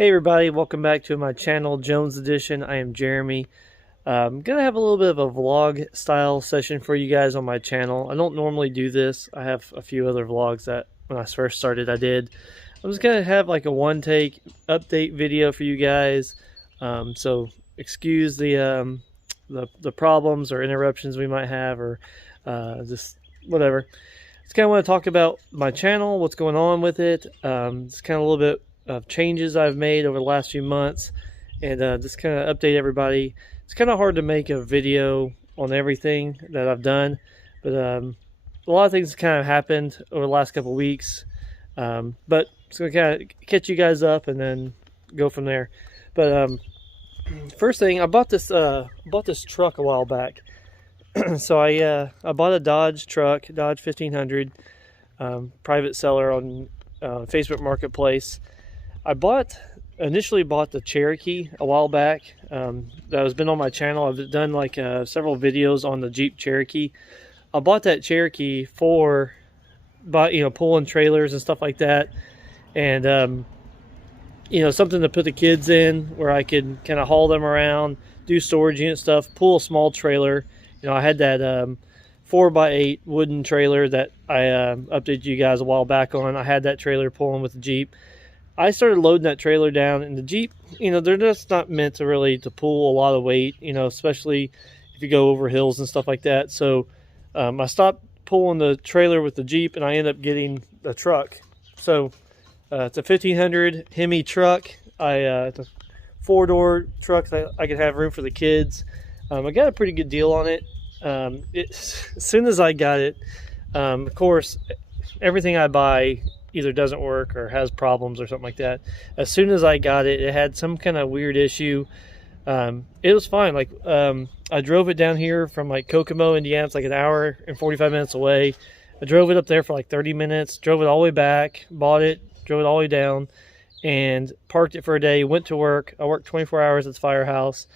Hey everybody, welcome back to my channel, Jones Edition. I am Jeremy. I'm going to have a little bit of a vlog style session for you guys on my channel. I don't normally do this. I have a few other vlogs that when I first started I did. I'm just going to have like a one take update video for you guys. So excuse the problems or interruptions we might have, or just whatever. Just kind of want to talk about my channel, what's going on with it. It's kind of a little bit of changes I've made over the last few months, and just kind of update everybody. It's kind of hard to make a video on everything that I've done, but a lot of things kind of happened over the last couple weeks, but it's going to kind of catch you guys up and then go from there. But first thing, I bought this truck a while back. So I bought a Dodge truck, Dodge 1500, private seller on Facebook Marketplace. I initially bought the Cherokee a while back. That has been on my channel. I've done like several videos on the Jeep Cherokee. I bought that Cherokee for pulling trailers and stuff like that, and something to put the kids in where I could kind of haul them around, do storage unit stuff, pull a small trailer. I had that 4x8 wooden trailer that I updated you guys a while back on. I had that trailer pulling with the Jeep. I started loading that trailer down, and the Jeep, they're just not meant to pull a lot of weight, especially if you go over hills and stuff like that. So I stopped pulling the trailer with the Jeep, and I ended up getting the truck. So it's a 1500 Hemi truck. It's a 4-door truck that I could have room for the kids. I got a pretty good deal on it. As soon as I got it, of course, everything I buy either doesn't work or has problems or something like that. As soon as I got it, it had some kind of weird issue. It was fine. I drove it down here from like Kokomo, Indiana. It's like an hour and 45 minutes away. I drove it up there for like 30 minutes, drove it all the way back, bought it, drove it all the way down, and parked it for a day, went to work. I worked 24 hours at the firehouse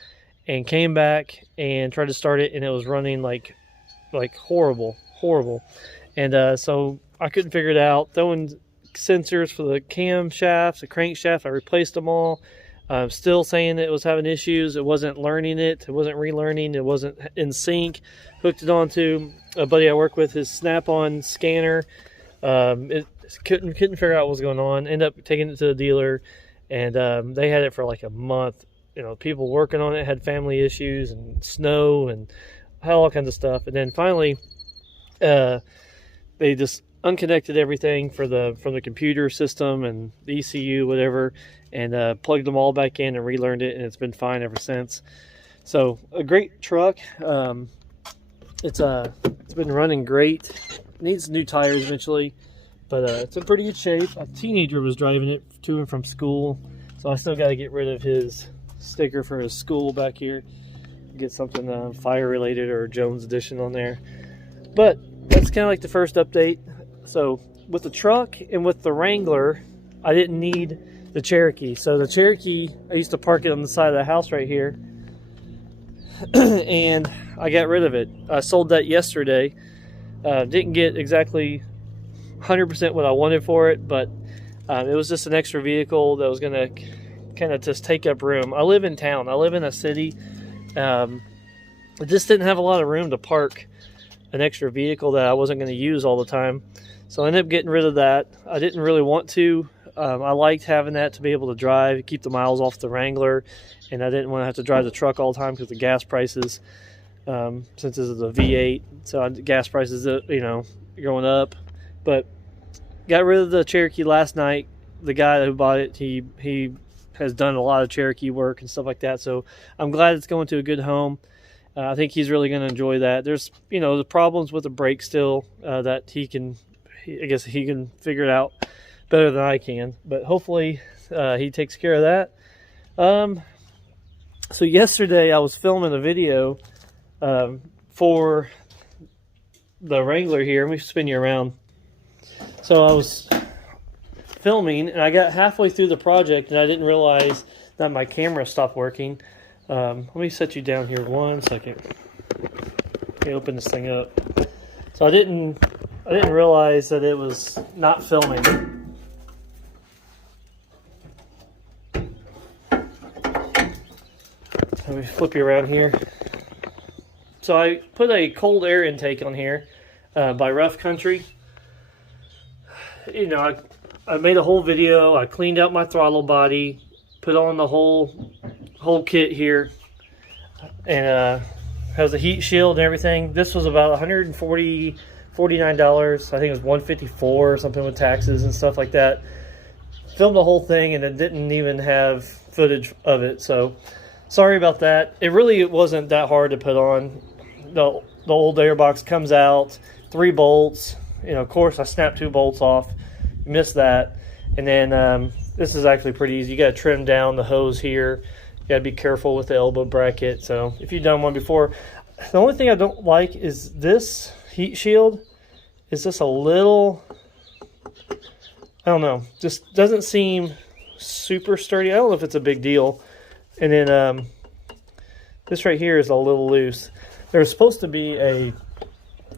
and came back and tried to start it, and it was running like horrible. And so I couldn't figure it out. Throwing sensors for the camshafts, the crankshaft, I replaced them all. Still saying it was having issues. It wasn't learning it. It wasn't relearning. It wasn't in sync. Hooked it onto a buddy I work with, his Snap-on scanner. It couldn't figure out what was going on. Ended up taking it to the dealer, and they had it for like a month. People working on it had family issues and snow and all kinds of stuff. And then finally, they just unconnected everything from the computer system and the ECU, whatever, and plugged them all back in and relearned it, and it's been fine ever since. So a great truck. It's been running great. Needs new tires eventually, but it's in pretty good shape. A teenager was driving it to and from school, so I still got to get rid of his sticker for his school back here. Get something fire related or Jones Edition on there. But that's kind of like the first update. So with the truck and with the Wrangler, I didn't need the Cherokee. So the Cherokee, I used to park it on the side of the house right here, and I got rid of it. I sold that yesterday. Didn't get exactly 100% what I wanted for it, but it was just an extra vehicle that was going to kind of just take up room. I live in town. I live in a city. I just didn't have a lot of room to park an extra vehicle that I wasn't going to use all the time. So I ended up getting rid of that. I didn't really want to. I liked having that to be able to drive, keep the miles off the Wrangler, and I didn't want to have to drive the truck all the time because the gas prices, since this is a V8, so gas prices, going up. But got rid of the Cherokee last night. The guy who bought it, he has done a lot of Cherokee work and stuff like that, so I'm glad it's going to a good home. I think he's really going to enjoy that. There's, the problems with the brake still that he can figure it out better than I can. But hopefully he takes care of that. So yesterday I was filming a video for the Wrangler here. Let me spin you around. So I was filming, and I got halfway through the project, and I didn't realize that my camera stopped working. Let me set you down here 1 second. Let me open this thing up. So I didn't realize that it was not filming. Let me flip you around here. So I put a cold air intake on here by Rough Country. You know, I made a whole video. I cleaned out my throttle body, put on the whole kit here, and has a heat shield and everything. This was about $149. I think it was $154 or something with taxes and stuff like that. Filmed the whole thing, and it didn't even have footage of it, so sorry about that. It wasn't that hard to put on. The old airbox comes out, 3 bolts. You know, of course, I snapped 2 bolts off. Missed that. And then this is actually pretty easy. You got to trim down the hose here. You got to be careful with the elbow bracket. So if you've done one before, the only thing I don't like is this heat shield. Is just a little, I don't know, just doesn't seem super sturdy. I don't know if it's a big deal. And then this right here is a little loose. There's supposed to be a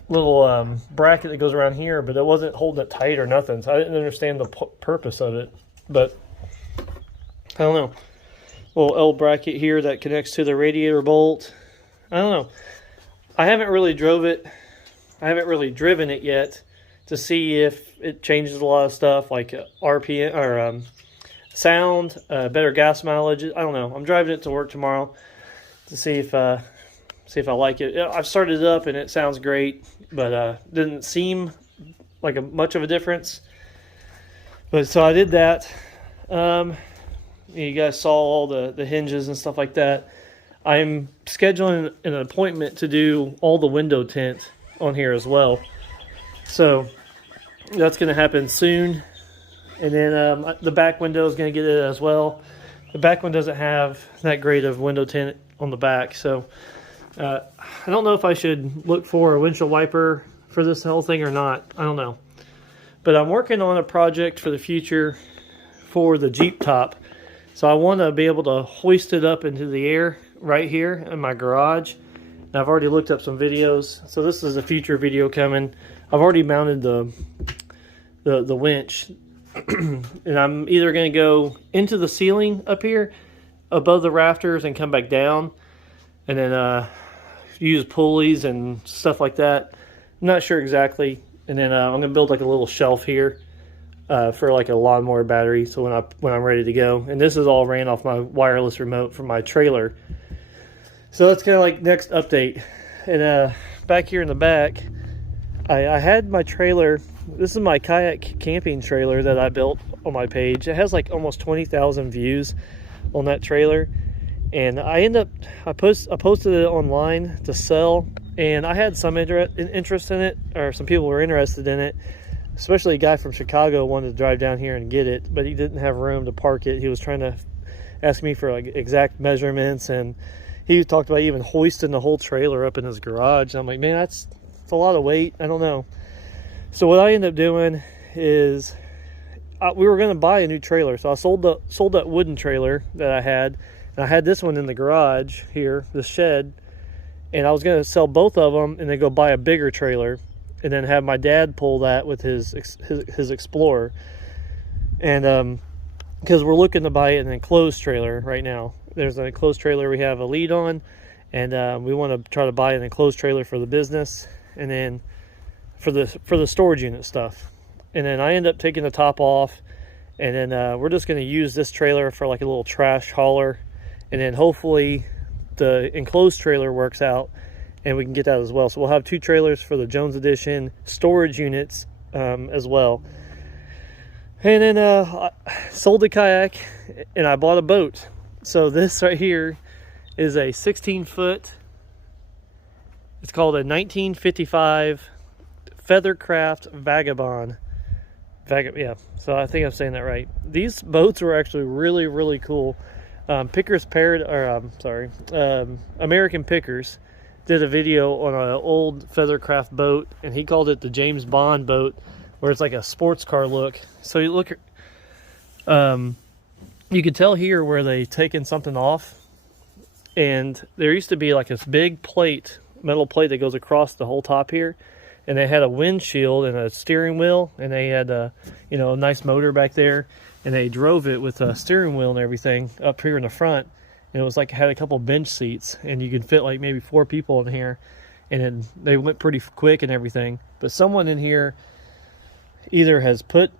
little bracket that goes around here, but it wasn't holding it tight or nothing, so I didn't understand the purpose of it. But I don't know. Little L bracket here that connects to the radiator bolt. I don't know. I haven't really driven it yet to see if it changes a lot of stuff like RPM or sound, better gas mileage. I don't know. I'm driving it to work tomorrow to see if I like it. I've started it up and it sounds great, but didn't seem like much of a difference. But so I did that. You guys saw all the hinges and stuff like that. I'm scheduling an appointment to do all the window tint on here as well. So that's going to happen soon. And then the back window is going to get it as well. The back one doesn't have that great of window tint on the back, so I don't know if I should look for a windshield wiper for this whole thing or not. I don't know. But I'm working on a project for the future for the Jeep top. So I want to be able to hoist it up into the air right here in my garage. And I've already looked up some videos. So this is a future video coming. I've already mounted the winch. And I'm either going to go into the ceiling up here above the rafters and come back down. And then use pulleys and stuff like that. I'm not sure exactly. And then I'm gonna build like a little shelf here for like a lawnmower battery, so when I'm ready to go. And this is all ran off my wireless remote from my trailer. So that's kind of like next update. And back here in the back, I had my trailer. This is my kayak camping trailer that I built on my page. It has like almost 20,000 views on that trailer. And I posted it online to sell, and I had some interest in it, or some people were interested in it, especially a guy from Chicago wanted to drive down here and get it, but he didn't have room to park it. He was trying to ask me for like exact measurements, and he talked about even hoisting the whole trailer up in his garage. And I'm like, man, that's a lot of weight. I don't know. So what I ended up doing is we were going to buy a new trailer, so I sold that wooden trailer that I had. And I had this one in the garage here, the shed, and I was going to sell both of them and then go buy a bigger trailer and then have my dad pull that with his Explorer. And because we're looking to buy an enclosed trailer right now. There's an enclosed trailer we have a lead on, and we want to try to buy an enclosed trailer for the business and then for the storage unit stuff. And then I end up taking the top off, and then we're just going to use this trailer for like a little trash hauler. And then hopefully the enclosed trailer works out and we can get that as well. So we'll have 2 trailers for the Jones Edition storage units as well. And then I sold the kayak and I bought a boat. So this right here is a 16-foot. It's called a 1955 Feathercraft Vagabond. Yeah, so I think I'm saying that right. These boats were actually really, really cool. American Pickers did a video on an old Feathercraft boat, and he called it the James Bond boat, where it's like a sports car look. So you look, you can tell here where they've taken something off, and there used to be like this big plate, metal plate that goes across the whole top here, and they had a windshield and a steering wheel, and they had a nice motor back there. And they drove it with a steering wheel and everything up here in the front. and it was like, had a couple bench seats, and you could fit like maybe 4 people in here, and then they went pretty quick and everything. But someone in here either has put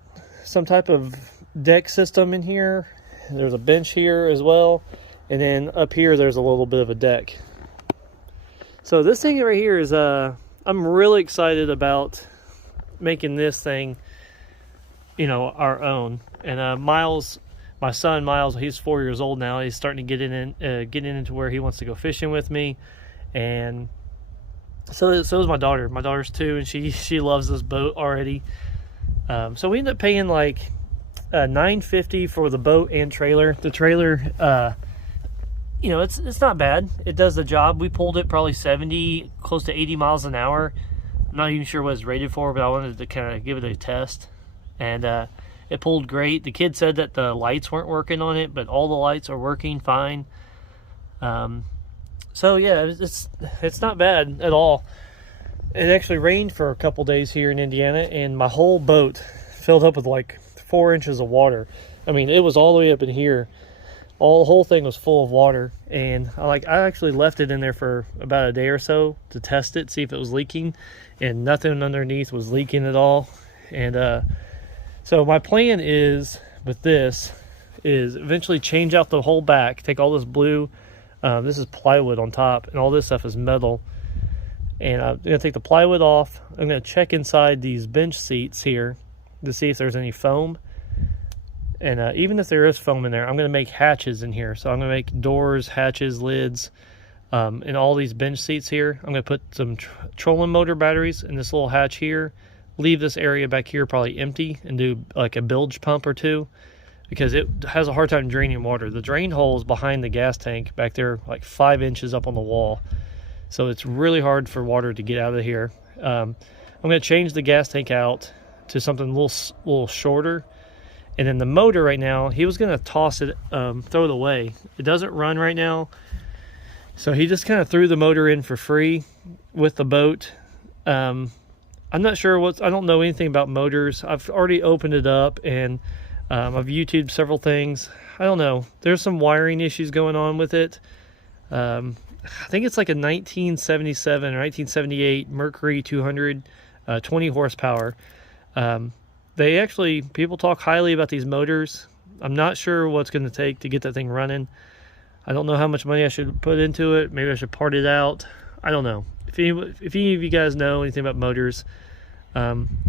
some type of deck system in here. There's a bench here as well, and then up here there's a little bit of a deck. So this thing right here is I'm really excited about making this thing, you know, our own. And Miles, my son Miles, he's 4 years old now. He's starting to getting into where he wants to go fishing with me, and so is my daughter. My daughter's 2, and she loves this boat already. So we ended up paying like $950 for the boat and trailer. The trailer, you know, it's not bad. It does the job. We pulled it probably 70, close to 80 miles an hour. I'm not even sure what it's rated for, but I wanted to kind of give it a test. And it pulled great. The kid said that the lights weren't working on it, but all the lights are working fine. So yeah, it's not bad at all. It actually rained for a couple days here in Indiana, and my whole boat filled up with like 4 inches of water. I mean, it was all the way up in here. The whole thing was full of water, and I actually left it in there for about a day or so to test it, see if it was leaking, and nothing underneath was leaking at all. And so my plan is with this is eventually change out the whole back, take all this blue, this is plywood on top, and all this stuff is metal. And I'm going to take the plywood off. I'm going to check inside these bench seats here to see if there's any foam. And even if there is foam in there, I'm going to make hatches in here. So I'm going to make doors, hatches, lids, in all these bench seats here. I'm going to put some trolling motor batteries in this little hatch here. Leave this area back here probably empty and do like a bilge pump or 2, because it has a hard time draining water. The drain hole is behind the gas tank back there, like 5 inches up on the wall. So it's really hard for water to get out of here. I'm going to change the gas tank out to something a little shorter. And then the motor right now, he was going to toss it, throw it away. It doesn't run right now. So he just kind of threw the motor in for free with the boat. I'm not sure I don't know anything about motors. I've already opened it up, and I've YouTubed several things. I don't know. There's some wiring issues going on with it. I think it's like a 1977 or 1978 Mercury 200, 20 horsepower. People talk highly about these motors. I'm not sure what's going to take to get that thing running. I don't know how much money I should put into it. Maybe I should part it out. I don't know. If any of you guys know anything about motors,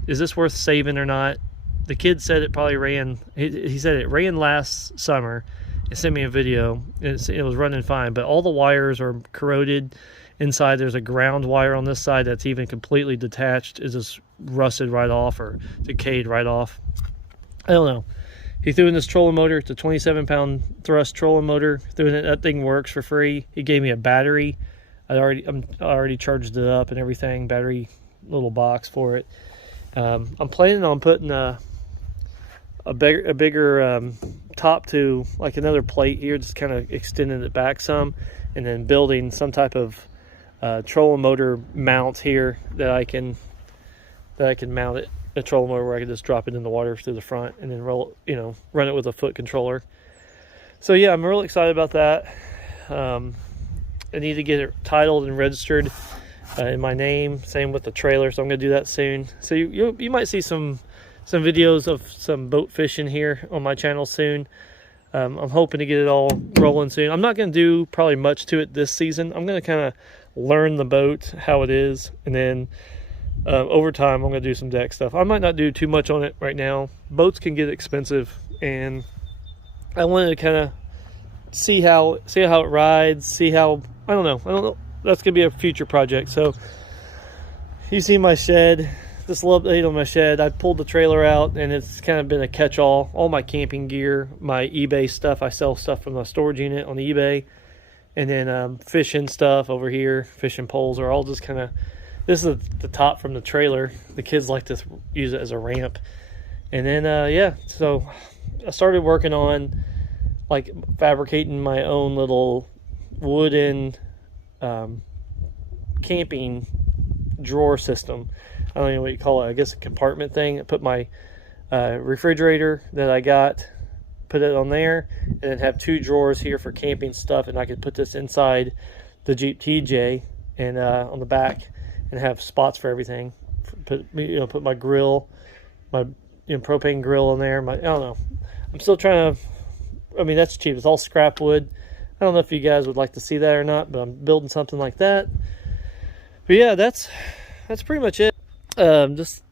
is this worth saving or not? The kid said it probably ran. He said it ran last summer. He sent me a video. It was running fine, but all the wires are corroded inside. There's a ground wire on this side that's even completely detached. It's just rusted right off or decayed right off. I don't know. He threw in this trolling motor. It's a 27-pound thrust trolling motor. That thing works for free. He gave me a battery. I already charged it up and everything. Battery little box for it. I'm planning on putting a bigger top to like another plate here, just kind of extending it back some, and then building some type of trolling motor mount here that I can mount it, a trolling motor where I can just drop it in the water through the front and then run it with a foot controller. So yeah, I'm really excited about that. I need to get it titled and registered in my name. Same with the trailer, so I'm going to do that soon. So you might see some videos of some boat fishing here on my channel soon. I'm hoping to get it all rolling soon. I'm not going to do probably much to it this season. I'm going to kind of learn the boat, how it is, and then over time I'm going to do some deck stuff. I might not do too much on it right now. Boats can get expensive, and I wanted to kind of see how it rides, I don't know. That's going to be a future project. So you see my shed. This little update on my shed. I pulled the trailer out, and it's kind of been a catch-all. All my camping gear, my eBay stuff. I sell stuff from the storage unit on eBay. And then fishing stuff over here, fishing poles are all just kind of... This is the top from the trailer. The kids like to use it as a ramp. And then, yeah, so I started working on like fabricating my own little wooden camping drawer system. I don't know what you call it. I guess a compartment thing. I put my refrigerator that I got put it on there, and then have 2 drawers here for camping stuff, and I could put this inside the Jeep TJ and on the back, and have spots for everything. Put my grill, my propane grill in there. I don't know. I'm still trying to. I mean, that's cheap. It's all scrap wood. I don't know if you guys would like to see that or not, but I'm building something like that. But yeah, that's pretty much it. Just,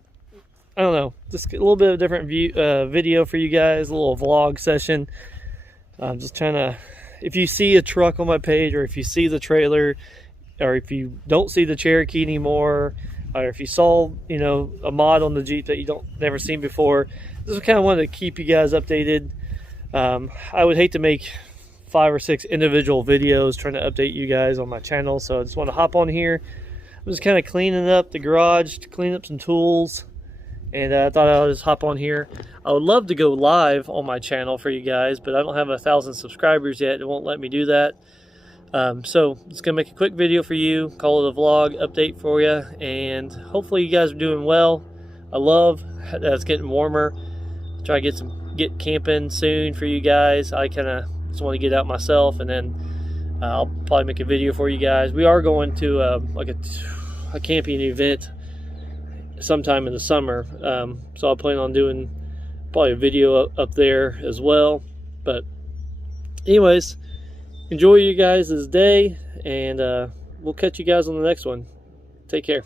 I don't know, just a little bit of different video for you guys, a little vlog session. I'm just trying to, if you see a truck on my page, or if you see the trailer, or if you don't see the Cherokee anymore, or if you saw, a mod on the Jeep that you never seen before, just kind of wanted to keep you guys updated. I would hate to make 5 or 6 individual videos trying to update you guys on my channel, so I just want to hop on here. I'm just kind of cleaning up the garage, to clean up some tools, and I thought I'll just hop on here. I would love to go live on my channel for you guys, but I don't have 1,000 subscribers yet. It won't let me do that. So just gonna make a quick video for you, call it a vlog update for you, and hopefully you guys are doing well. I love that it's getting warmer. Try to get camping soon for you guys. I kind of just want to get out myself, and then I'll probably make a video for you guys. We are going to like a camping event sometime in the summer, so I'll plan on doing probably a video up there as well. But anyways, enjoy you guys this day, and we'll catch you guys on the next one. Take care.